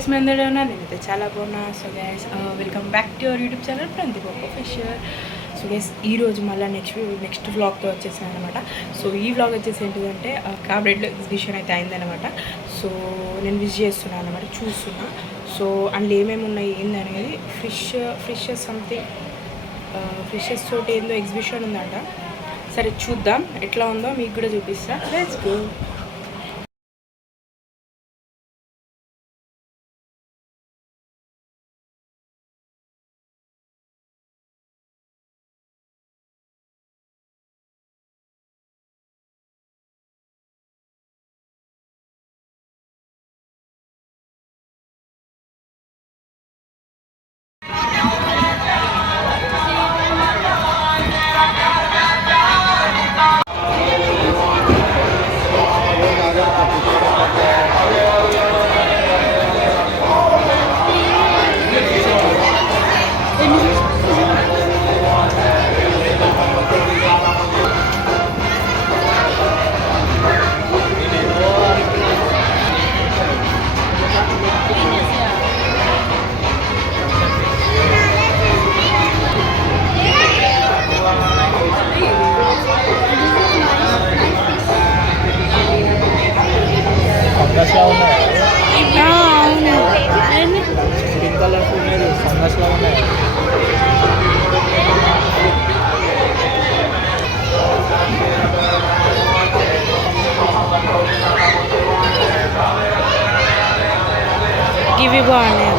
గైస్ మీ అందరూ ఉన్నారు నేనైతే చాలా బాగున్నా. So guys welcome back to your YouTube channel Pratibha Fisher. So guys ఈరోజు మళ్ళీ నెక్స్ట్ వ్లాగ్తో వచ్చేసాను అనమాట. సో ఈ వ్లాగ్ వచ్చేసి ఏంటిదంటే క్రాబ్రెడ్లో ఎగ్జిబిషన్ అయితే అయిందనమాట. సో నేను విజిట్ చేస్తున్నాను అనమాట, చూస్తున్నా. సో అందులో ఏమేమి ఉన్నాయి ఏందనేది ఫిషెస్ సంథింగ్ ఫిషెస్ తోటి ఏందో ఎగ్జిబిషన్ ఉందంట. సరే చూద్దాం ఎట్లా ఉందో మీకు కూడా చూపిస్తా. Let's go. ఇవి బాగున్నాయి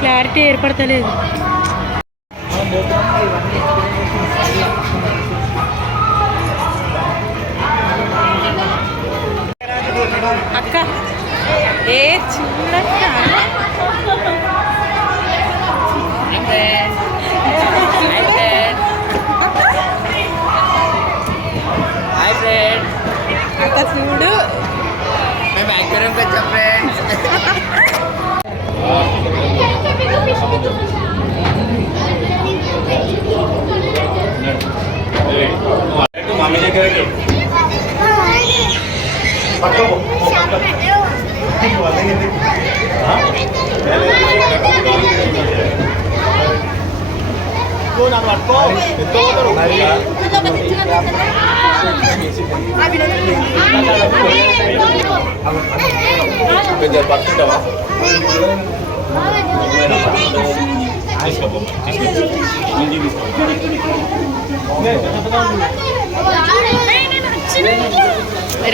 క్లారిటీ ఏర్పడతలేదు. అక్క ఏ చిన్నక్క అక్క చూడు మేము యాక్టరం వచ్చా ఫ్రెండ్స్. मामी ने क्या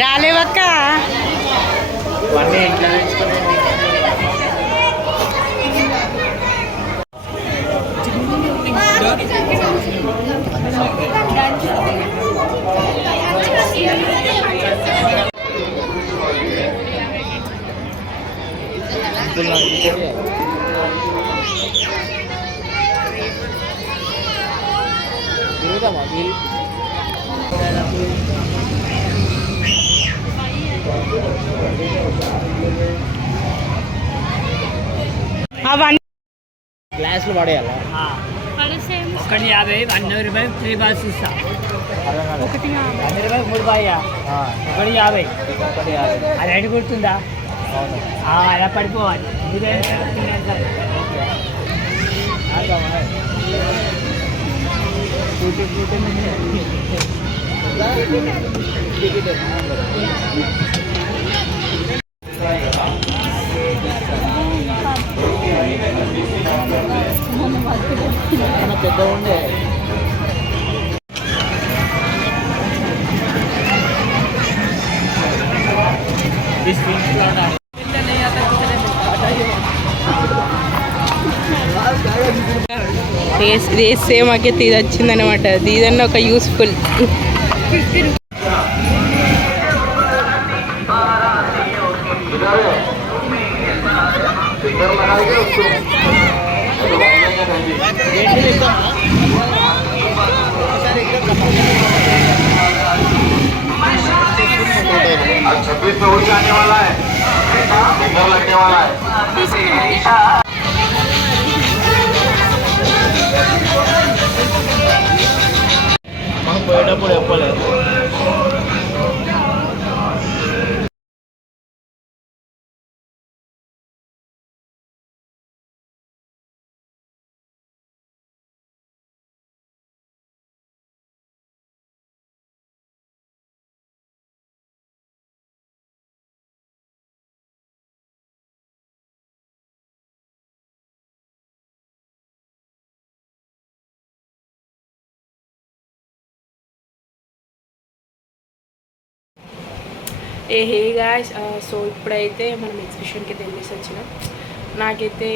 రాలేవక్క అవన్నీ గ్లాసులు పడేయాలా? 150 100 రూపాయలు ఫ్రీ బాక్స్ ఇస్తా. 150 100 రూపాయలు 3 బాయ్యా 150 అది రెడీ గుర్తుందా? అలా పడిపోవాలి. పెద్ద ఉండే ఇది సేమ్ అగ్గైతే ఇది వచ్చిందనమాట. ఇదన్నా ఒక యూస్ఫుల్. आज 26 में उड़ जाने वाला है, फिंगर लगने वाला है. మనం పోయేటప్పుడు చెప్పలేదు. హే గాయ్స్, సో ఇప్పుడైతే మనం ఎగ్జిబిషన్కి వెళ్ళేసి వచ్చినాం. నాకైతే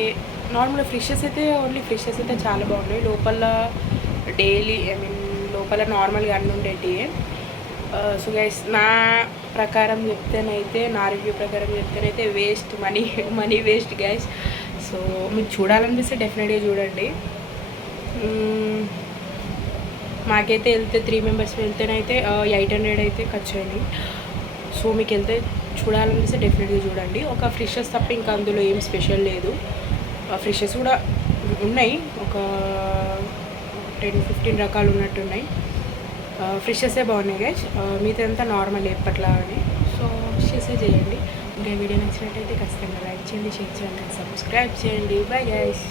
నార్మల్గా ఫిషెస్ అయితే చాలా బాగున్నాయి. లోపల డైలీ లోపల నార్మల్గా అన్నీ ఉండేటివి. సో గైస్, నా రివ్యూ ప్రకారం చెప్తేనైతే waste, money waste guys. So మీకు చూడాలనిపిస్తే డెఫినెట్గా చూడండి. మాకైతే వెళ్తే 3 మెంబర్స్ వెళ్తేనైతే 800 అయితే ఖర్చు అయింది. సో మీకు వెళ్తే చూడాలనిపిస్తే డెఫినెట్గా చూడండి. ఒక ఫిషెస్ తప్ప ఇంకా అందులో ఏం స్పెషల్ లేదు. ఫిషెస్ కూడా ఉన్నాయి, ఒక 10-15 రకాలు ఉన్నట్టున్నాయి. ఫిషెసే బాగున్నాయి గైస్. మీదంతా నార్మల్ ఎప్పట్లాగానే. సో ఫిషెసే చేయండి. ఇంకా వీడియో నచ్చినట్టయితే ఖచ్చితంగా లైక్ చేయండి, షేర్ చేయండి, సబ్స్క్రైబ్ చేయండి. Bye guys.